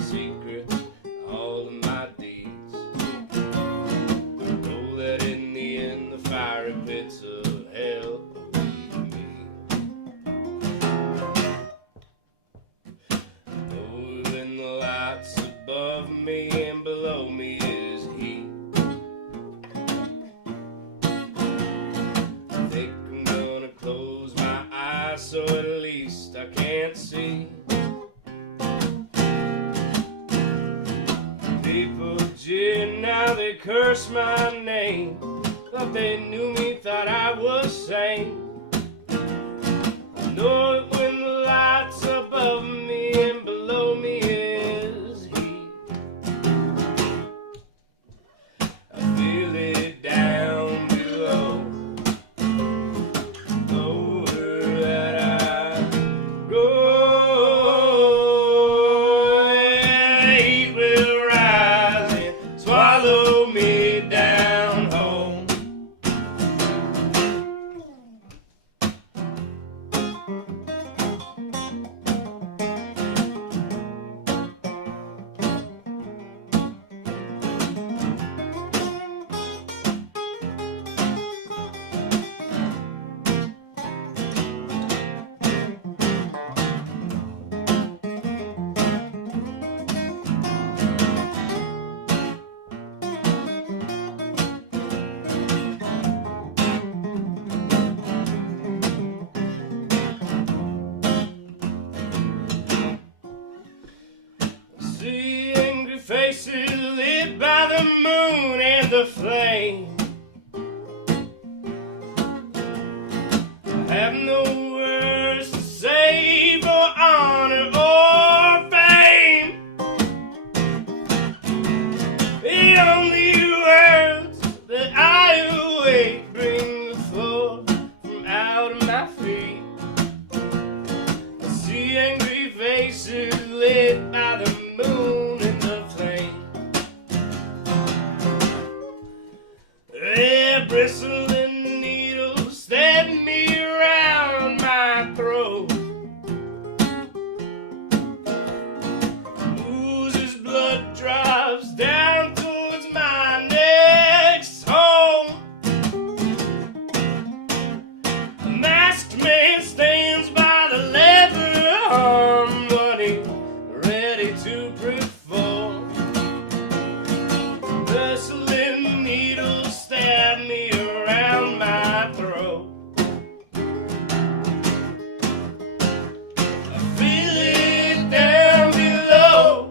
secrets, all of my deeds. I know that in the end the fiery pits of hell will lead me. I know when the lights above me and below me is heat. I think I'm gonna close my eyes so at least I can't see. People jeer, now they curse my name. Thought they knew me, thought I was sane. I know it when the lights above me and below me is heat. I feel it down below, lower that I go. The heat will rise and swallow me down home. See angry faces lit by the moon and the flame. I have no words to say for honor or fame. The only words that I await bring the floor from out of my feet. I see angry faces lit by the moon and the flame. They're bristling needles stab me around my throat. Oozes blood drops down towards my next home. A masked man stands by the leather harmony, ready to perform. Bristling needles stab me around my throat. I feel it down below,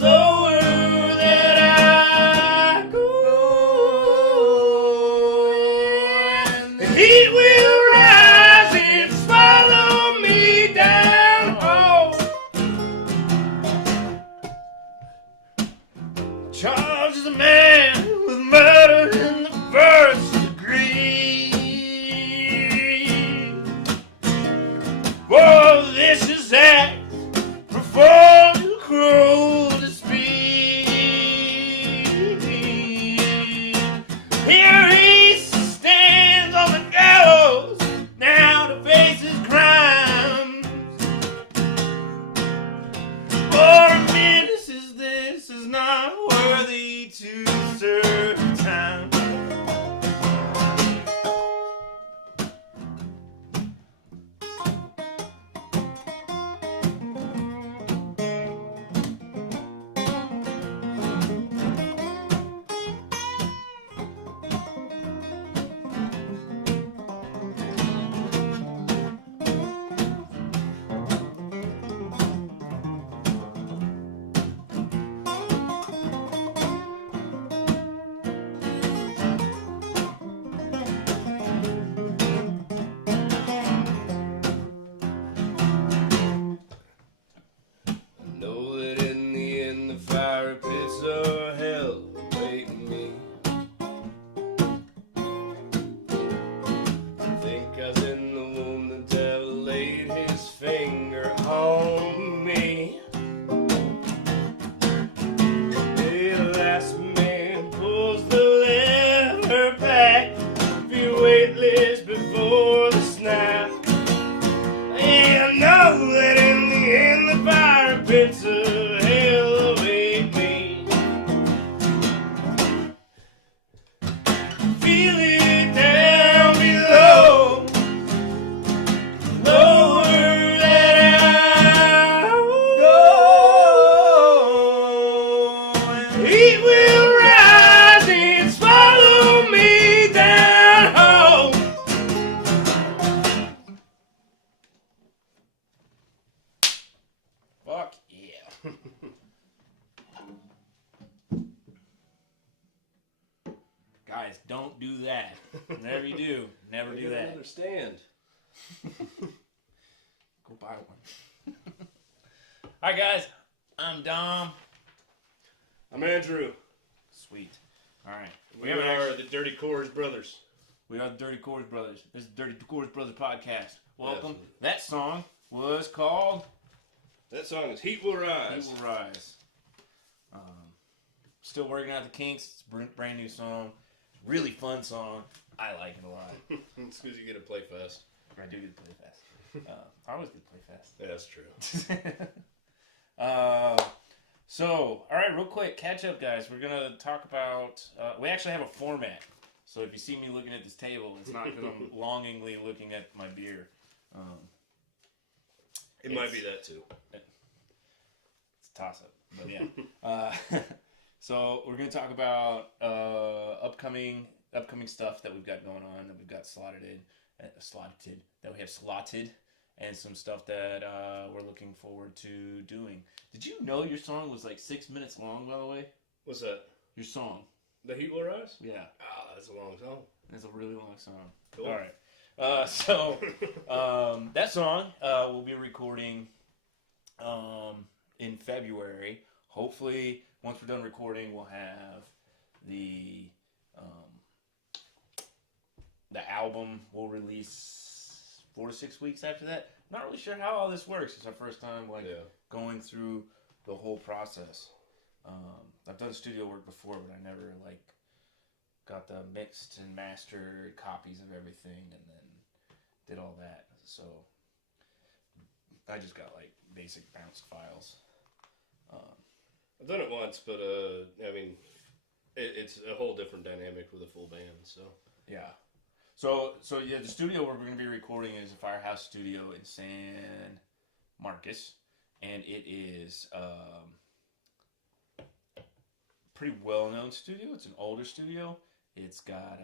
lower that I go. The heat will rise and swallow me down home. Charges a man with murder in the first degree. For vicious act performed too cruel to speak. Here he stands on the gallows now to face his crimes. For a man, this is not worthy to serve time. It's a hell of a me. Feel it down below. Lower than I'll go. He will rise and swallow me down home. Fuck yeah. Guys, don't do that. Whenever you do, never do that. I understand. Go buy one. Alright guys, I'm Dom. I'm Andrew. Sweet. Alright. We are the Dirty Cours brothers. We are the Dirty Cours Brothers. This is the Dirty Cours Brothers podcast. Welcome. Absolutely. That song was called That song is Heat Will Rise. Heat Will Rise. Still working out the kinks. It's a brand new song. Really fun song. I like it a lot. It's because you get to play fast. I do get to play fast. I always get to play fast. Yeah, that's true. So, all right, real quick, catch up, guys. We're going to talk about, we actually have a format. So if you see me looking at this table, it's not because I'm longingly looking at my beer. It might be that too. It's a toss-up, but yeah. So we're going to talk about upcoming stuff that we've got going on, that we've got that we have slotted, and some stuff that we're looking forward to doing. Did you know your song was like 6 minutes long, by the way? What's that? Your song. The Heat Will Rise? Yeah. Ah, that's a long song. It's a really long song. Cool. All right. So that song we'll be recording in February. Hopefully, once we're done recording, we'll have the album will release 4 to 6 weeks after that. I'm not really sure how all this works. It's our first time going through the whole process. I've done studio work before, but I never got the mixed and mastered copies of everything and then did all that. So I just got basic bounce files. I've done it once, but I mean, it's a whole different dynamic with a full band. So yeah. So yeah, the studio where we're going to be recording is a Firehouse Studio in San Marcos, and it is pretty well-known studio. It's an older studio. It's got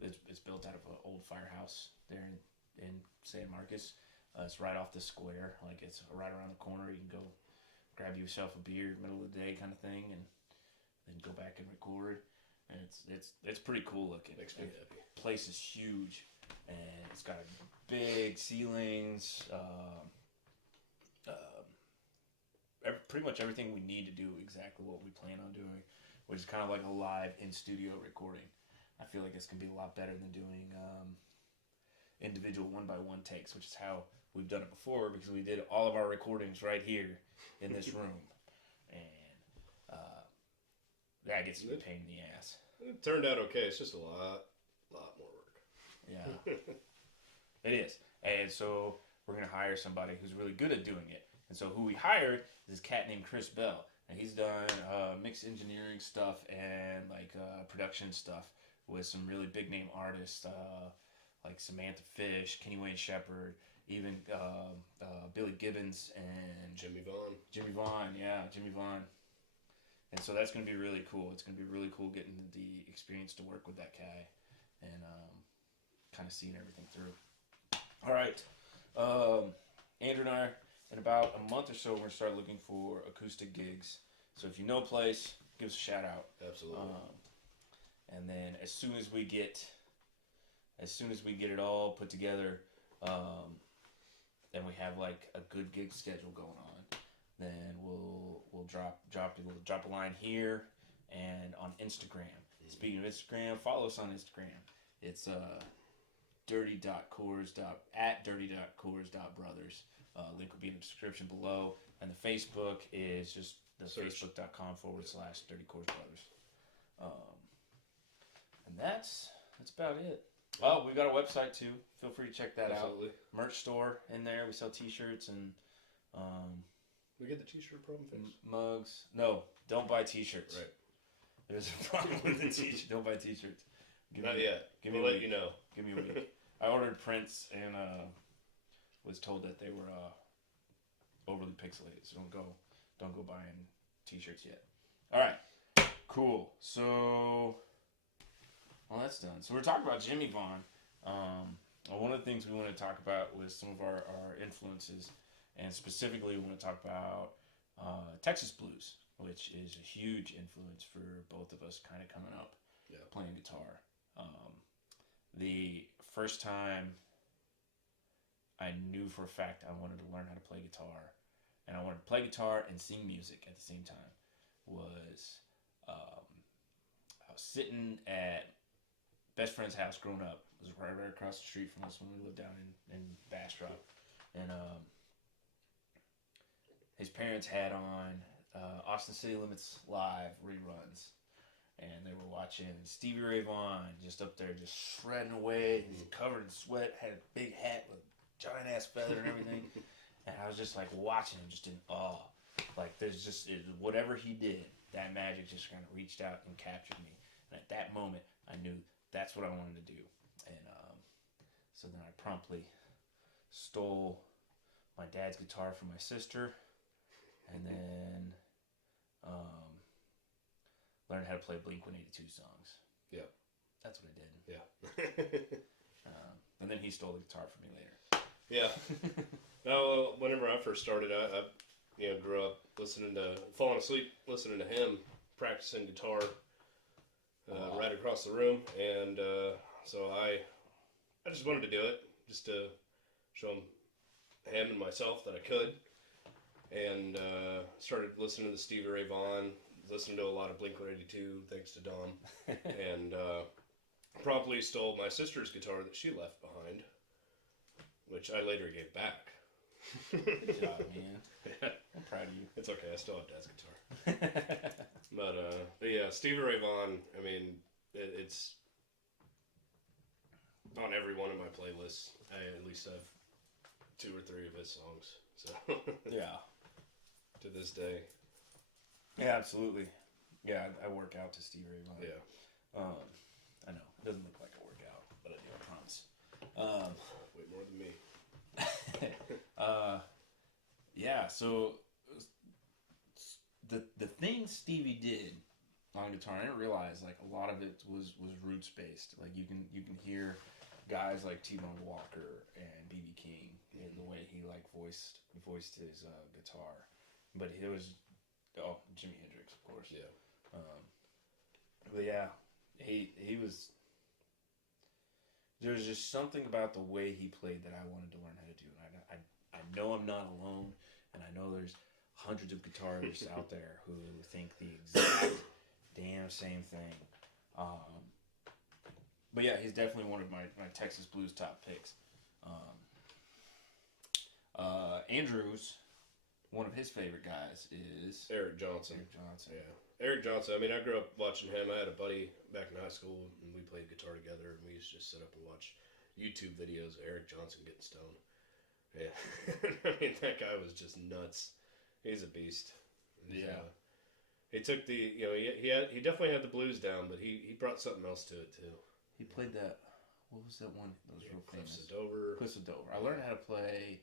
it's built out of an old firehouse there in San Marcos. It's right off the square, it's right around the corner. You can go grab yourself a beer middle of the day kind of thing, and then go back and record. And it's pretty cool looking. Makes me happy. The place is huge, and it's got big ceilings. Pretty much everything we need to do exactly what we plan on doing, which is kind of like a live in-studio recording. I feel like it's going to be a lot better than doing individual one-by-one takes, which is how we've done it before, because we did all of our recordings right here in this room. And that gets you a pain in the ass. It turned out okay. It's just a lot more work. Yeah. It is. And so we're going to hire somebody who's really good at doing it. And so who we hired is this cat named Chris Bell. And he's done mixed engineering stuff and production stuff with some really big name artists like Samantha Fish, Kenny Wayne Shepherd, even Billy Gibbons and Jimmy Vaughn. Jimmy Vaughn. And so that's going to be really cool. It's going to be really cool getting the experience to work with that guy and kind of seeing everything through. All right. Andrew and I, in about a month or so, we're going to start looking for acoustic gigs. So if you know a place, give us a shout out. Absolutely. And then as soon as we get it all put together, and we have a good gig schedule going on, then we'll drop a line here and on Instagram. Speaking of Instagram, follow us on Instagram. It's dirty.cours.brothers. Link will be in the description below. And the Facebook is just facebook.com/dirtycoursbrothers. And that's about it. Oh, we've got a website too. Feel free to check that out. Merch store in there. We sell t-shirts and We get the t-shirt problem fixed. Mugs. No, don't buy t-shirts. Right. There's a problem with the t-shirt. Don't buy t-shirts. Not yet. We'll let you know. Give me a week. I ordered prints and was told that they were overly pixelated, so don't go buying t-shirts yet. All right, cool. So, well, that's done. So we're talking about Jimmy Vaughn. One of the things we want to talk about was some of our influences, and specifically we want to talk about Texas blues, which is a huge influence for both of us kind of coming up playing guitar. The first time I knew for a fact I wanted to learn how to play guitar, and I wanted to play guitar and sing music at the same time, was I was sitting at best friend's house growing up. It was right across the street from us when we lived down in Bastrop. And his parents had on Austin City Limits Live reruns. And they were watching Stevie Ray Vaughan just up there just shredding away. He's covered in sweat, had a big hat with a giant ass feather and everything. And I was just like watching him just in awe. Like there's just, whatever he did, that magic just kind of reached out and captured me. And at that moment, I knew that's what I wanted to do. And so then I promptly stole my dad's guitar from my sister. And then learned how to play Blink-182 songs. Yeah. That's what I did. Yeah. And then he stole the guitar from me later. Yeah. No, whenever I first started, I grew up falling asleep listening to him practicing guitar right across the room. And so I just wanted to do it, just to show him and myself that I could. And started listening to the Stevie Ray Vaughan, listened to a lot of Blink-182, thanks to Dom, and promptly stole my sister's guitar that she left behind, which I later gave back. Good job, man. I'm proud of you. It's okay, I still have Dad's guitar. But yeah, Stevie Ray Vaughan, I mean, it's on every one of my playlists. I at least have 2 or 3 of his songs. So yeah, to this day. Yeah, absolutely. Yeah, I work out to Stevie Ray Vaughan. Yeah. I know. It doesn't look like I work out, but I do, I promise. Way more than me. Yeah, so the things Stevie did on guitar, I didn't realize like a lot of it was roots based. Like you can hear guys like T-Bone Walker and B.B. King in the way he like voiced his guitar, but it was Jimi Hendrix, of course. Yeah. But yeah, he was. There was just something about the way he played that I wanted to learn how to do, and I know I'm not alone, and I know there's hundreds of guitarists out there who think the exact damn same thing. But yeah, he's definitely one of my Texas blues top picks. Andrew's, one of his favorite guys is Eric Johnson. Eric Johnson. Yeah. Eric Johnson. I mean, I grew up watching him. I had a buddy back in high school, and we played guitar together, and we used to just sit up and watch YouTube videos of Eric Johnson getting stoned. Yeah. I mean, that guy was just nuts. He's a beast. Yeah. He took he definitely had the blues down, but he brought something else to it, too. He played that, what was that one that was real famous? Cliffs of Dover. Cliffs of Dover. I learned how to play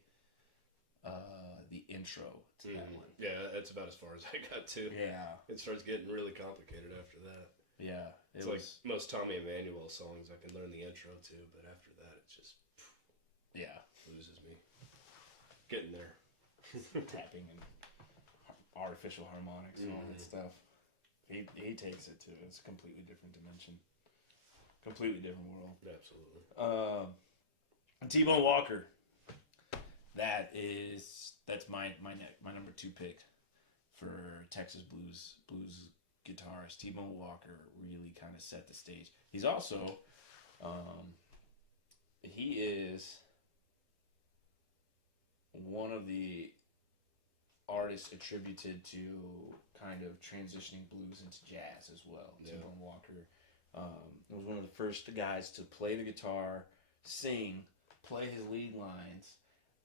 the intro to that one. Yeah, that's about as far as I got, too. Yeah. It starts getting really complicated after that. Yeah. It's like most Tommy Emmanuel songs. I can learn the intro, too, but after that, it just loses me. Getting there. Tapping and artificial harmonics and all that stuff. He takes it to it's a completely different dimension. Completely different world. Absolutely. T-Bone Walker. That's my number 2 pick for Texas blues guitarist. T-Bone Walker really kind of set the stage. He's also he is one of the artists attributed to kind of transitioning blues into jazz as well. Yeah. T-Bone Walker was one of the first guys to play the guitar, sing, play his lead lines,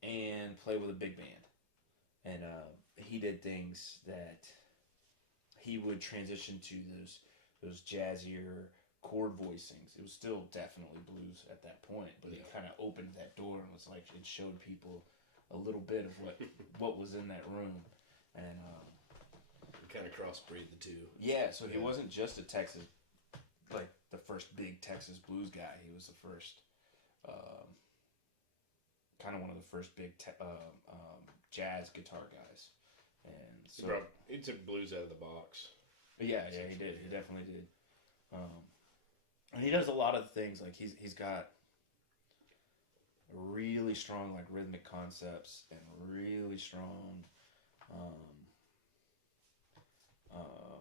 and play with a big band. And he did things that he would transition to those jazzier chord voicings. It was still definitely blues at that point, but it kind of opened that door and was like it showed people a little bit of what was in that room, and kind of crossbreed the two. yeah. So he wasn't just a Texas, like the first big Texas blues guy. He was the first, kind of one of the first big jazz guitar guys, and so He took blues out of the box. yeah, he did. He definitely did. And he does a lot of things. Like he's got really strong like rhythmic concepts and really strong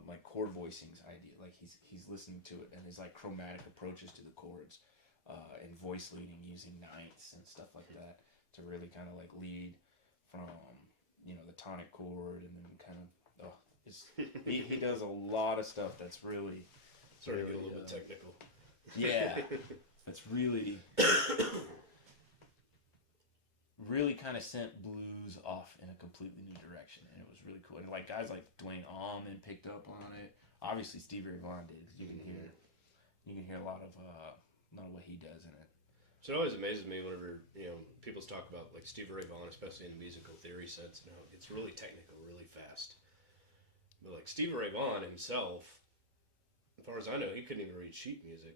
like chord voicings idea. Like he's listening to it and his like chromatic approaches to the chords and voice leading using ninths and stuff like that to really kind of like lead from the tonic chord and then kind of he does a lot of stuff that's really Starting to get a little bit technical. yeah, it's really really kind of sent blues off in a completely new direction, and it was really cool. And like guys like Dwayne Allman picked up on it. Obviously, Stevie Ray Vaughan did. You can hear a lot of what he does in it. So it always amazes me whenever people talk about like Stevie Ray Vaughan, especially in the musical theory sense. It's really technical, really fast. But like Stevie Ray Vaughan himself, as far as I know, he couldn't even read sheet music.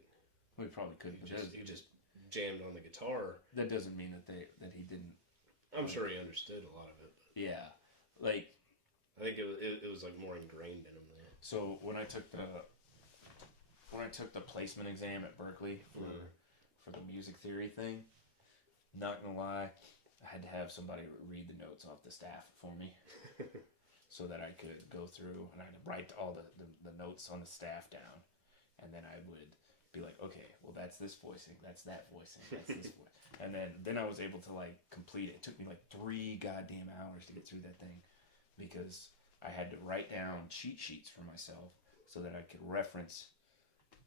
We probably couldn't. He just jammed on the guitar. That doesn't mean that he didn't. I'm sure he understood a lot of it. Yeah, like I think it was like more ingrained in him though. So when I took the placement exam at Berkeley for the music theory thing, not gonna lie, I had to have somebody read the notes off the staff for me. So that I could go through and I had to write all the notes on the staff down, and then I would be like, okay, well that's this voicing, that's that voicing, that's this voice, and then I was able to like complete it. It took me like 3 goddamn hours to get through that thing because I had to write down cheat sheets for myself so that I could reference,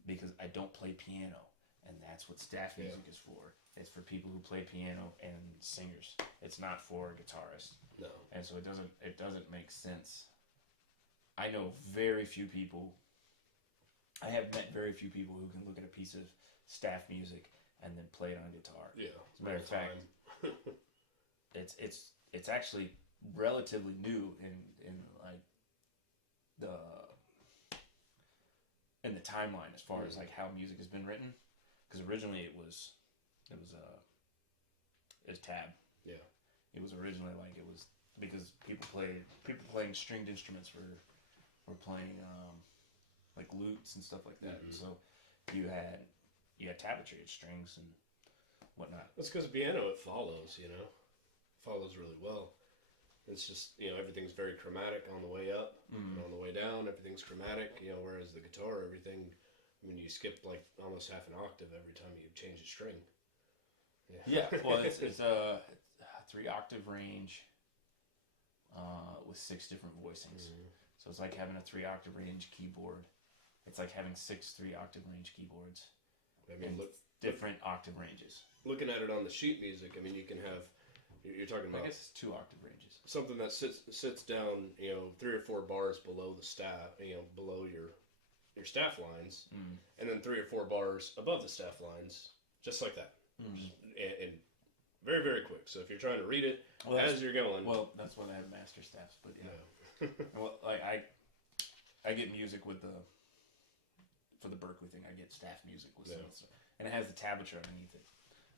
because I don't play piano, and that's what staff music is for. It's for people who play piano and singers. It's not for guitarists. No. And so it doesn't make sense. I know very few people. I have met very few people who can look at a piece of staff music and then play it on guitar. Yeah. As a matter of fact, it's actually relatively new in like the timeline as far as like how music has been written, because originally it was tab. Yeah. It was originally like it was because people playing stringed instruments were playing like lutes and stuff like that. Mm-hmm. And so you had tablature strings and whatnot. That's because piano it follows really well. It's just everything's very chromatic on the way up, and on the way down everything's chromatic. Whereas the guitar, everything, you skip like almost half an octave every time you change a string. Yeah, well, it's a 3-octave range with 6 different voicings. Mm-hmm. So it's like having a 3-octave range keyboard. It's like having 6 3-octave range keyboards. Different octave ranges. Looking at it on the sheet music, you can have. You're talking about. I guess it's 2 octave ranges. Something that sits down, 3 or 4 bars below the staff, below your staff lines, and then 3 or 4 bars above the staff lines, just like that. And very, very quick. So if you're trying to read it as you're going. Well, that's why they have master staffs, but yeah. Well, like I get music for the Berkeley thing. I get staff music with stuff, and it has the tablature underneath it.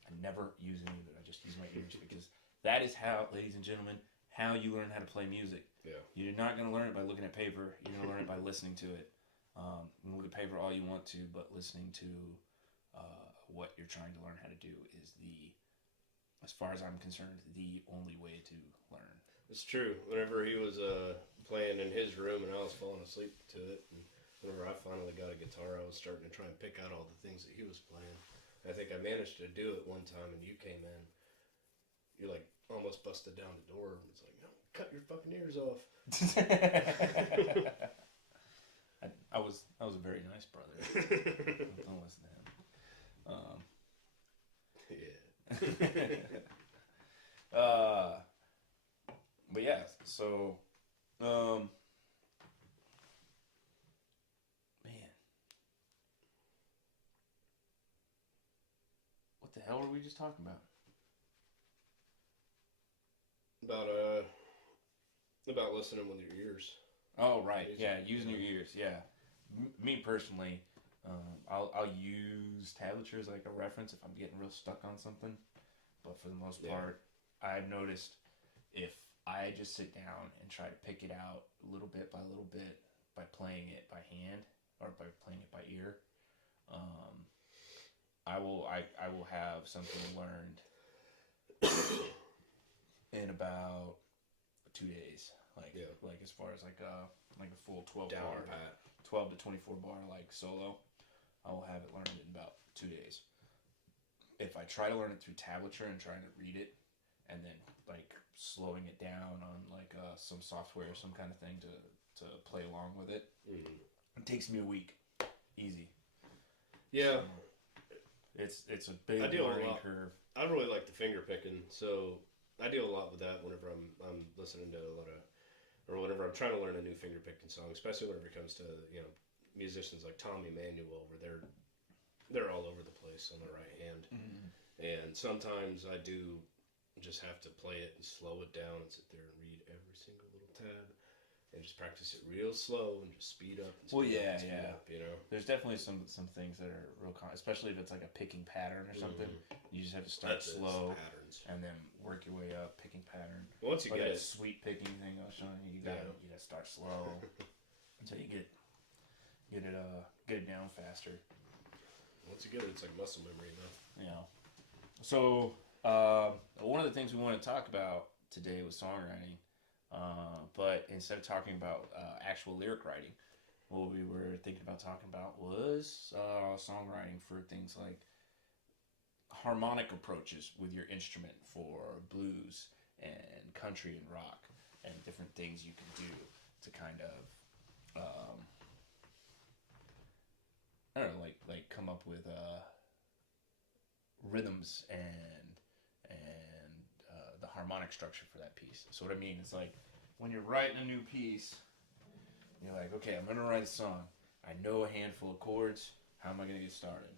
I never use any of it. I just use my ears because that is how, ladies and gentlemen, how you learn how to play music. Yeah. You're not going to learn it by looking at paper. You're going to learn it by listening to it. You can look at paper all you want to, but listening to what you're trying to learn how to do is as far as I'm concerned, the only way to learn. It's true. Whenever he was playing in his room and I was falling asleep to it, and whenever I finally got a guitar, I was starting to try and pick out all the things that he was playing. I think I managed to do it one time, and you came in. You like almost busted down the door, and it's like, no, cut your fucking ears off. I was a very nice brother. Don't listen to him. Yeah. But yeah, so hell were we just talking about? About listening with your ears. Oh, right. Yeah, using your ears. Yeah. Me personally, I'll use tablature as like a reference if I'm getting real stuck on something. But for the most part, I've noticed if I just sit down and try to pick it out little bit by playing it by hand or by playing it by ear, I will have something learned in about 2 days. Like as far as like a full 12 Down bar, pat. 12 to 24 bar like solo, I will have it learned in about 2 days. If I try to learn it through tablature and trying to read it, and then like slowing it down on like some software or some kind of thing to play along with it, it takes me a week, easy. Yeah, so it's a big learning curve. I really like the finger picking, so I deal a lot with that whenever I'm listening to a lot of, or whenever I'm trying to learn a new finger picking song, especially whenever it comes to musicians like Tommy Emmanuel, where they're all over the place on the right hand, and sometimes I do just have to play it and slow it down and sit there and read every single little tab and just practice it real slow and just speed up and speed up, you know. There's definitely some things that are real especially if it's like a picking pattern or something. You just have to start slow and then work your way up, picking pattern. Once you get that sweet picking thing I was showing you, you gotta start slow until you get it down faster. Once you get it, it's like muscle memory, though. Yeah. So one of the things we want to talk about today was songwriting, but instead of talking about actual lyric writing, what we were thinking about talking about was songwriting for things like harmonic approaches with your instrument for blues and country and rock and different things you can do to kind of I don't know, like come up with rhythms and the harmonic structure for that piece. So what I mean is like when you're writing a new piece, you're like, okay, I'm gonna write a song. I know a handful of chords. How am I gonna get started?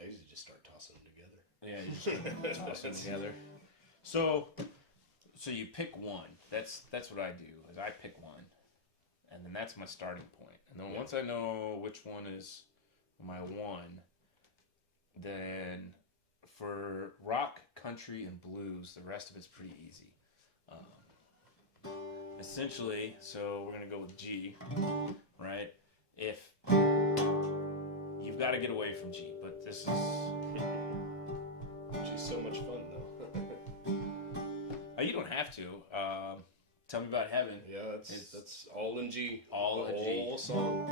I usually just start tossing them together. Yeah, you just toss them together. So you pick one. That's what I do. Is I pick one, and then that's my starting point. And then once I know which one is my one, then for rock, country, and blues, the rest of it's pretty easy. Essentially, so we're gonna go with G, right? If you've got to get away from G, but this is G's so much fun though. You don't have to. Tell me about heaven. Yeah, that's all in G. All in G. The whole song.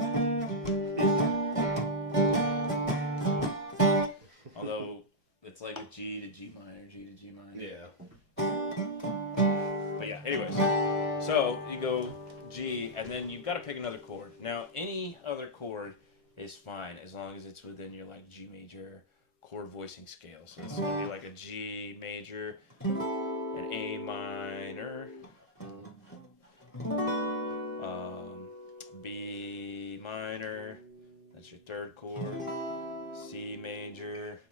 Although it's like a G to G minor, G to G minor. Yeah. But yeah, anyways. So you go G, and then you've got to pick another chord. Now, any other chord is fine as long as it's within your like G major chord voicing scale. So it's going to be like a G major, an A minor, B minor, that's your third chord, C major,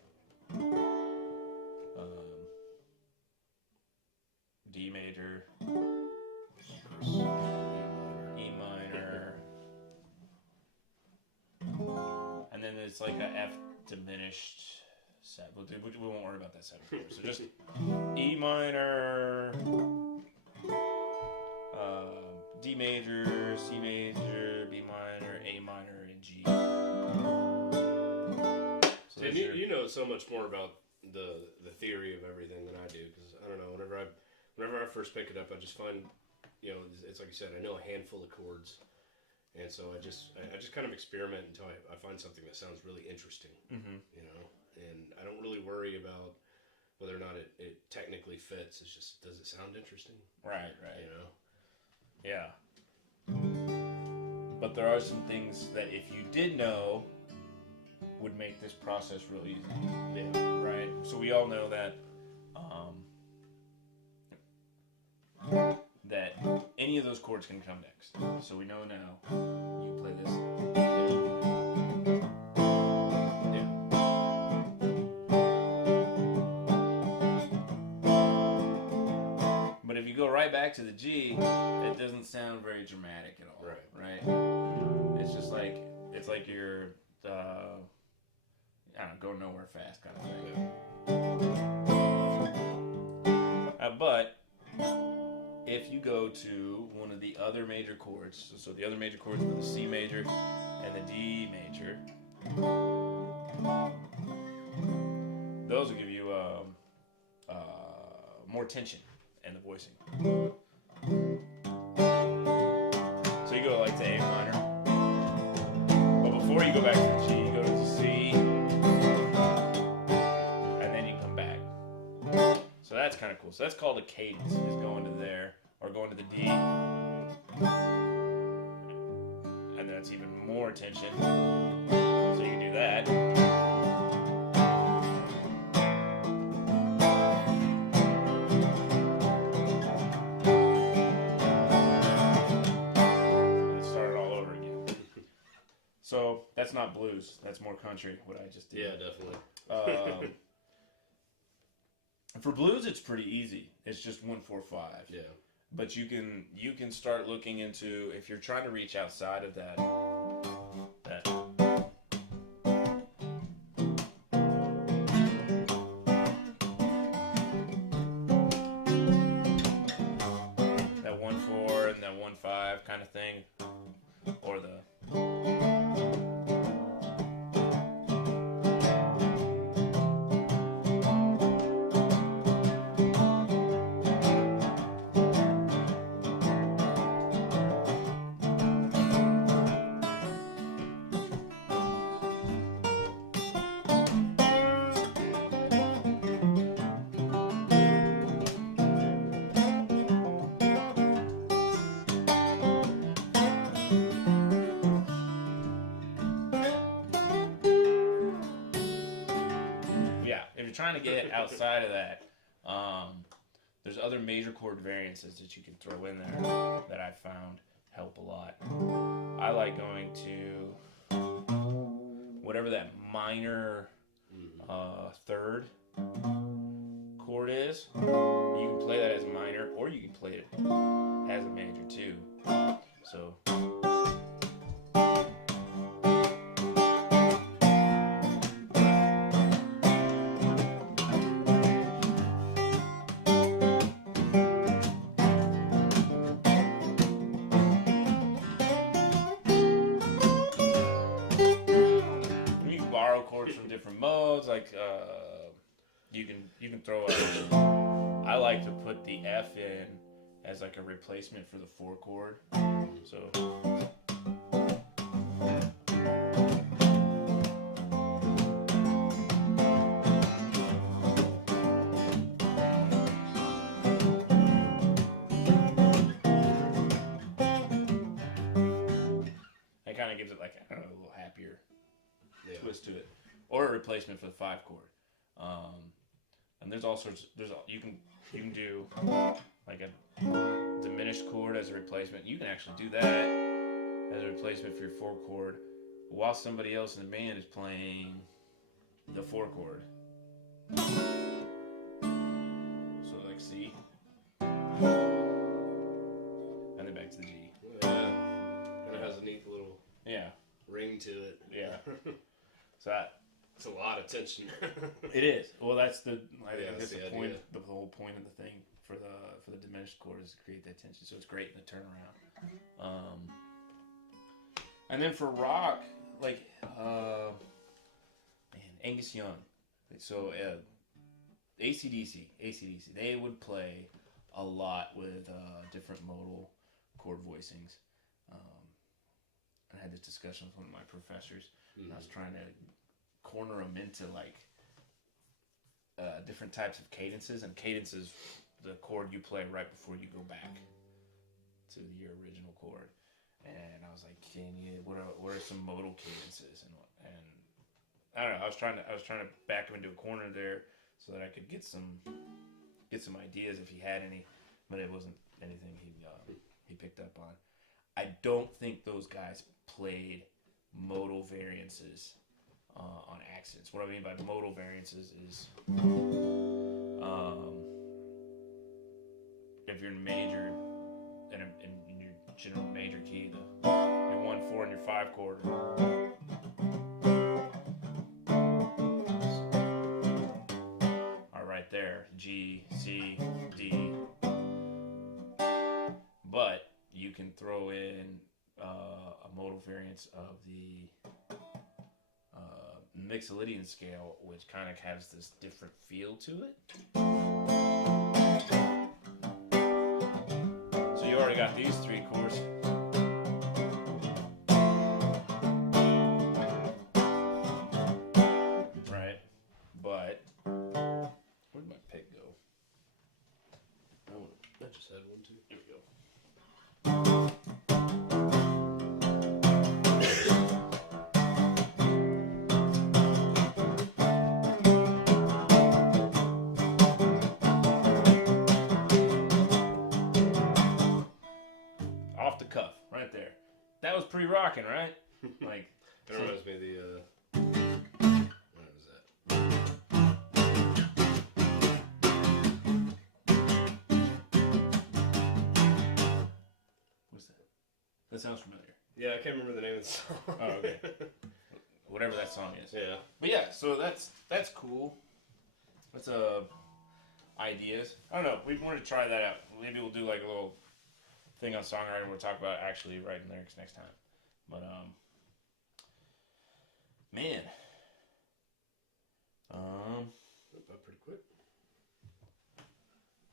D major, E minor, and then it's like a F diminished set. We won't worry about that set of chords. So just E minor, D major, C major, B minor, A minor, and G. So and you know so much more about the theory of everything than I do, because I don't know. Whenever I first pick it up, I just find, it's like you said, I know a handful of chords, and so I just kind of experiment until I find something that sounds really interesting. Mm-hmm. And I don't really worry about whether or not it technically fits. It's just, does it sound interesting? Right. Yeah. But there are some things that if you did know would make this process real easy. Yeah. Right? So we all know that that any of those chords can come next. So we know now you play this. Yeah. if you go right back to the G, it doesn't sound very dramatic at all. Right. It's just like you're I don't know, go nowhere fast kind of thing. But if you go to one of the other major chords, so the other major chords are the C major and the D major, those will give you more tension in the voicing. So you go like to A minor, but before you go back to the G, you go to the C, and then you come back. So that's kind of cool. So that's called a cadence, is going to there, or going to the D. And that's even more tension. So you can do that. And start it all over again. So that's not blues. That's more country, what I just did. Yeah, definitely. For blues, it's pretty easy. It's just 1-4-5. Yeah. But you can start looking into, if you're trying to reach outside of that that 1-4 and that 1-5 kind of thing, or the trying to get outside of that, there's other major chord variances that you can throw in there that I've found help a lot. I like going to whatever that minor third chord is. You can play that as a minor, or you can play it as a major too. So from different modes, like you can throw I like to put the F in as like a replacement for the 4 chord. So that kind of gives it like, I don't know, a little happier twist to it. Or a replacement for the 5 chord, and there's all sorts. You can do like a diminished chord as a replacement. You can actually do that as a replacement for your 4 chord, while somebody else in the band is playing the 4 chord. So like C, and then back to the G. Kind of has a neat little ring to it. Yeah. So it's a lot of tension. It is. Well, that's I guess the point. idea. The whole point of the thing for the diminished chord is to create that tension. So it's great in the turnaround. And then for rock, like Angus Young. So AC/DC, they would play a lot with different modal chord voicings. I had this discussion with one of my professors. And I was trying to corner them into like different types of cadences, and cadence is the chord you play right before you go back to your original chord. And I was like, what are some modal cadences? And I don't know. I was trying to back him into a corner there so that I could get some ideas if he had any, but it wasn't anything he picked up on. I don't think those guys played modal variances on accents. What I mean by modal variances is if you're in major, in your general major key, your 1/4 and your 5 chord are right there. G, C, D. But you can throw in a modal variance of the Mixolydian scale, which kind of has this different feel to it. So you already got these 3 chords. Right? But where'd my pick go? I just had one too. Here we go. Off the cuff, right there. That was pretty rocking, right? Like, That reminds me of the, what was that? what's that? That sounds familiar. Yeah, I can't remember the name of the song. Oh, okay. Whatever that song is. Yeah. But yeah, so that's cool. That's ideas. I don't know. We want to try that out. Maybe we'll do like a little thing on songwriting. We'll talk about actually writing lyrics next time. But man, Went by pretty quick.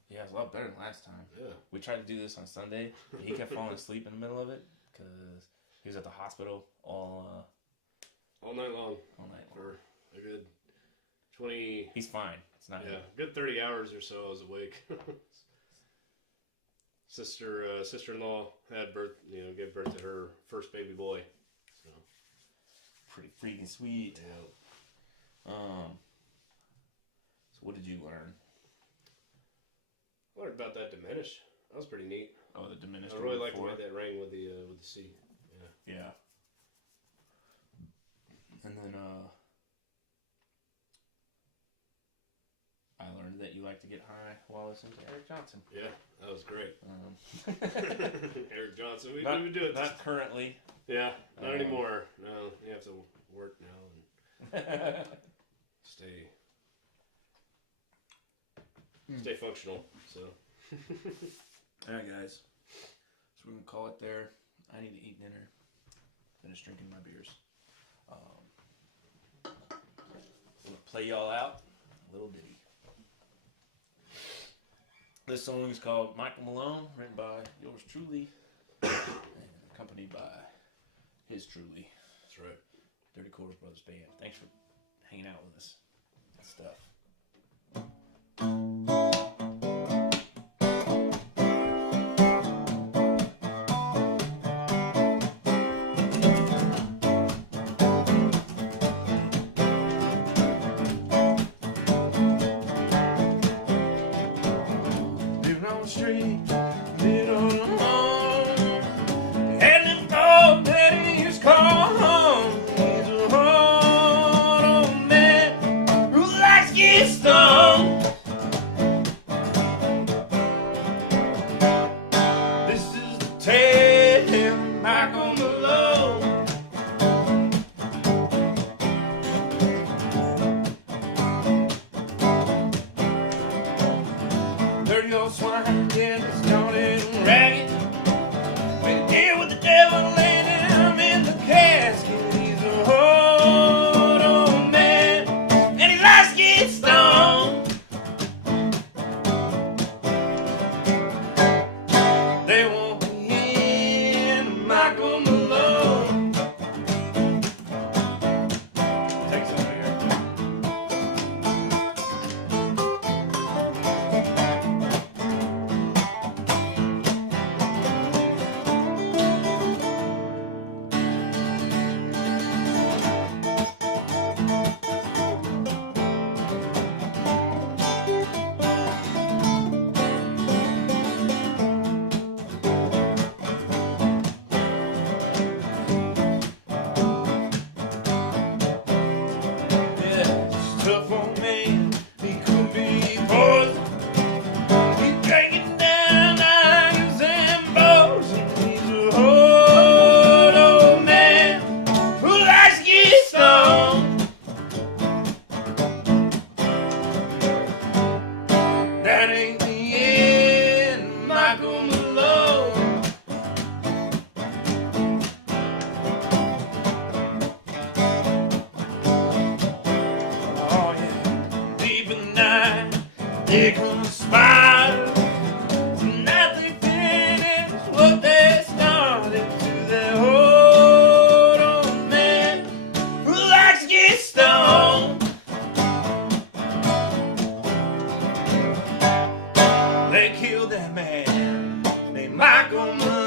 yeah, it's a lot better than last time. Yeah. We tried to do this on Sunday, but he kept falling asleep in the middle of it because he was at the hospital all All night long night. for a good 20. He's fine. It's not. Yeah, good 30 hours or so I was awake. Sister-in-law gave birth to her first baby boy. So Pretty freaking sweet. yeah. So what did you learn? I learned about that diminish. That was pretty neat. Oh, the diminished. I really like the four. way that rang with the C. Yeah. Yeah. And then I learned that you like to get high while listening to Eric Johnson. Yeah, that was great. Eric Johnson, we would do it. Not currently. Yeah, not anymore. No, you have to work now and stay functional. So. All right, guys. So we're gonna call it there. I need to eat dinner. Finish drinking my beers. I'm gonna play y'all out a little ditty. This song is called Michael Malone, written by yours truly, and accompanied by his truly. That's right. Dirty Cours Brothers Band. Thanks for hanging out with us. Good stuff. Living on the street, living on the home, had him called Daddy, he's called home. He's a hard old man who likes to get stoned. This is the tale of Michael Malone. Dirty old swine, yeah, it's gone and Michael Malone. Oh yeah. Deep in the night, they conspire. Tonight they finish what they started to their old man who likes to get stoned. They killed that man named Michael Malone.